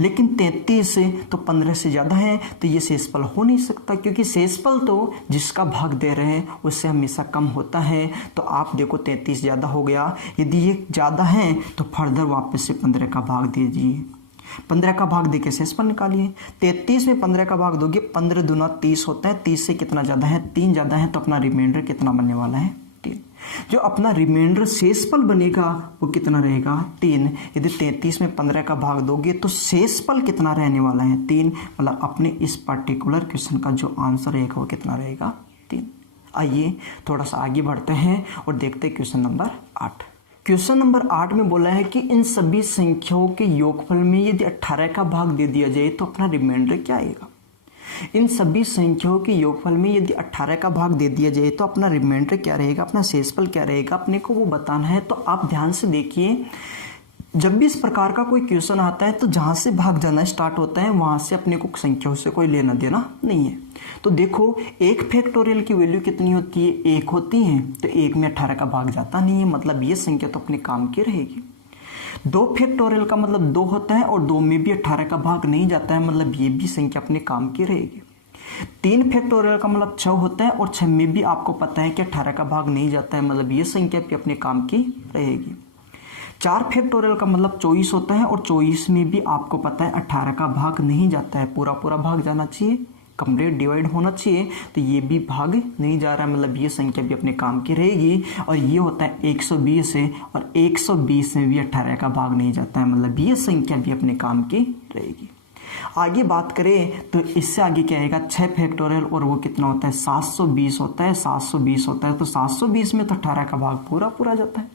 लेकिन 33 से तो 15 से ज़्यादा है, तो ये शेषफल हो नहीं सकता, क्योंकि शेषफल तो जिसका भाग दे रहे हैं उससे हमेशा कम होता है। तो आप देखो 33 ज़्यादा हो गया। यदि ये ज़्यादा है तो फर्दर वापस से 15 का भाग दीजिए। 15 का भाग देके शेषफल निकालिए। 33 में 15 का भाग दोगे, 15 दूना 30 होता है। 30 से कितना ज़्यादा है? 3 ज़्यादा है, तो अपना रिमाइंडर कितना बनने वाला है? 3। जो अपना रिमाइंडर शेषफल बनेगा वो कितना रहेगा? 3। यदि 33 में 15 का भाग दोगे तो शेषफल कितना रहने वाला है? 3। मतलब अपने इस पर्टिकुलर क्वेश्चन का जो आंसर रहेगा वो कितना रहेगा? 3। आइए थोड़ा सा आगे बढ़ते हैं और देखते हैं क्वेश्चन नंबर 8। क्वेश्चन नंबर 8 में बोला है कि इन सभी संख्याओं के योगफल में यदि 18 का भाग दे दिया जाए तो अपना रिमाइंडर क्या आएगा। इन सभी संख्याओं के योगफल में यदि 18 का भाग दे दिया जाए तो अपना रिमाइंडर क्या रहेगा, अपना शेषफल क्या रहेगा, अपने को वो बताना है। तो आप ध्यान से देखिए, जब भी इस प्रकार का कोई क्वेश्चन आता है तो जहां से भाग जाना स्टार्ट होता है वहां से अपने को संख्याओं से कोई लेना देना नहीं है। तो देखो 1 फैक्टोरियल की वैल्यू कितनी होती है? 1 होती है। तो 1 में 18 का भाग जाता नहीं है, मतलब ये संख्या तो अपने काम की रहेगी। 2 फैक्टोरियल का मतलब 2 होता है, और 2 में भी 18 का भाग नहीं जाता है, मतलब ये भी संख्या अपने काम की रहेगी। 3 फैक्टोरियल का मतलब 6 होता है, और 6 में भी आपको पता है कि 18 का भाग नहीं जाता है, मतलब ये संख्या भी अपने काम की रहेगी। 4 फैक्टोरियल का मतलब 24 होता है, और 24 में भी आपको पता है 18 का भाग नहीं जाता है, पूरा पूरा भाग जाना चाहिए। कंप्लीट डिवाइड होना चाहिए, तो ये भी भाग नहीं जा रहा है, मतलब ये संख्या भी अपने काम की रहेगी। और ये होता है 120 है, और 120 में भी 18 का भाग नहीं जाता है, मतलब ये संख्या भी अपने काम की रहेगी। आगे बात करें तो इससे आगे क्या आएगा, 6 फैक्टोरियल, और वो कितना होता है 720 होता है, 720 होता है। तो 720 में तो 18 का भाग पूरा जाता है,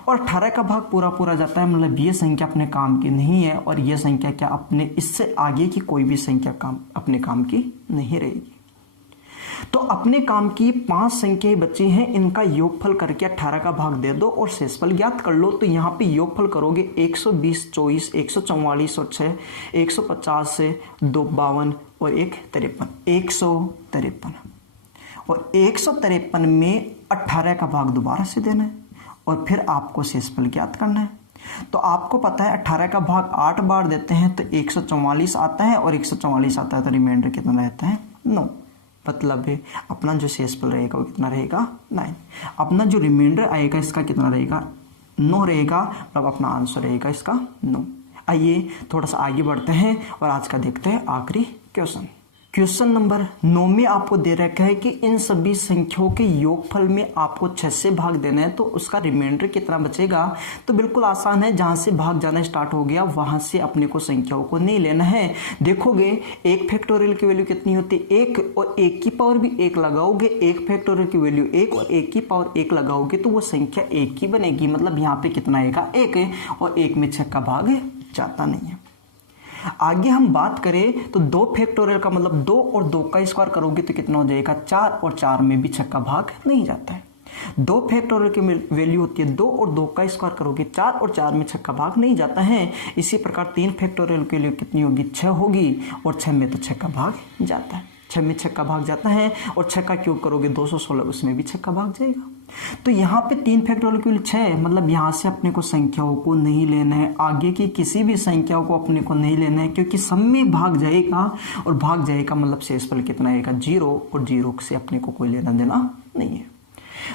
और 18 का भाग पूरा जाता है, मतलब ये संख्या अपने काम की नहीं है, और ये संख्या क्या अपने इससे आगे की कोई भी संख्या अपने काम की नहीं रहेगी। तो अपने काम की 5 संख्याएं बची हैं, इनका योगफल करके 18 का भाग दे दो और शेषफल ज्ञात कर लो। तो यहाँ पे योगफल करोगे 120, 24, 144 और 6, 150 से 2 52 और 1 53, 153, और 153 में 18 का भाग दोबारा से देना है, और फिर आपको शेषफल ज्ञात करना है। तो आपको पता है 18 का भाग 8 बार देते हैं तो 144 आता है, और 144 आता है तो रिमाइंडर कितना रहता है 9। मतलब है अपना जो शेषफल रहेगा वो कितना रहेगा 9। अपना जो रिमाइंडर आएगा इसका कितना रहेगा 9 रहेगा, मतलब अपना आंसर रहेगा इसका 9। आइए थोड़ा सा आगे बढ़ते हैं और आज का देखते हैं आखिरी क्वेश्चन। क्वेश्चन नंबर 9 में आपको दे रखा है कि इन सभी संख्याओं के योगफल में आपको 6 से भाग देना है, तो उसका रिमाइंडर कितना बचेगा। तो बिल्कुल आसान है, जहां से भाग जाना स्टार्ट हो गया वहां से अपने को संख्याओं को नहीं लेना है। देखोगे 1 फैक्टोरियल की वैल्यू कितनी होती है 1, और 1 की पावर भी 1 लगाओगे, 1 फैक्टोरियल की वैल्यू 1 और 1 की पावर 1 लगाओगे तो वो संख्या 1 की बनेगी। मतलब यहाँ पे कितना आएगा 1 है, और 1 में 6 का भाग जाता नहीं है। आगे हम बात करें तो 2 फैक्टोरियल का मतलब 2 और 2 का स्क्वायर करोगे तो कितना हो जाएगा 4, और 4 में भी 6 का भाग नहीं जाता है। 2 फैक्टोरियल की वैल्यू होती है 2 और 2 का स्क्वायर करोगे 4, और 4 में 6 का भाग नहीं जाता है। इसी प्रकार 3 फैक्टोरियल की वैल्यू कितनी होगी 6 होगी, और 6 में तो 6 का भाग जाता है, 6 में 6 का भाग जाता है, और 6 का क्यूब करोगे 216, उसमें भी 6 का भाग जाएगा। तो यहाँ पे 3 फैक्टोरियल की वैल्यू 6 है, मतलब यहाँ से अपने को संख्याओं को नहीं लेना है, आगे की किसी भी संख्याओं को अपने को नहीं लेना है, क्योंकि सब में भाग जाएगा, और भाग जाएगा मतलब शेषफल कितना आएगा 0, और 0 से अपने को कोई लेना देना नहीं है।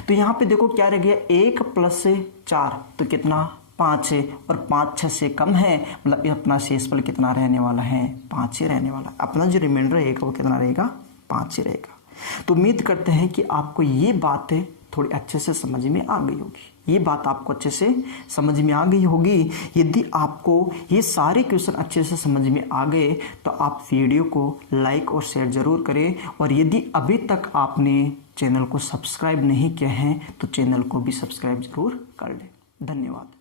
तो यहाँ पे देखो क्या रह गया 1 + 4 तो कितना 5 है, और 5 6 से कम है, मतलब अपना शेषफल कितना रहने वाला है 5 ही रहने वाला। अपना जो रिमाइंडर रहेगा वो कितना रहेगा 5 ही रहेगा। तो उम्मीद करते हैं कि आपको ये बातें थोड़ी अच्छे से समझ में आ गई होगी, ये बात आपको अच्छे से समझ में आ गई होगी। यदि आपको ये सारे क्वेश्चन अच्छे से समझ में आ गए तो आप वीडियो को लाइक और शेयर जरूर करें, और यदि अभी तक आपने चैनल को सब्सक्राइब नहीं किया है तो चैनल को भी सब्सक्राइब जरूर कर लें। धन्यवाद।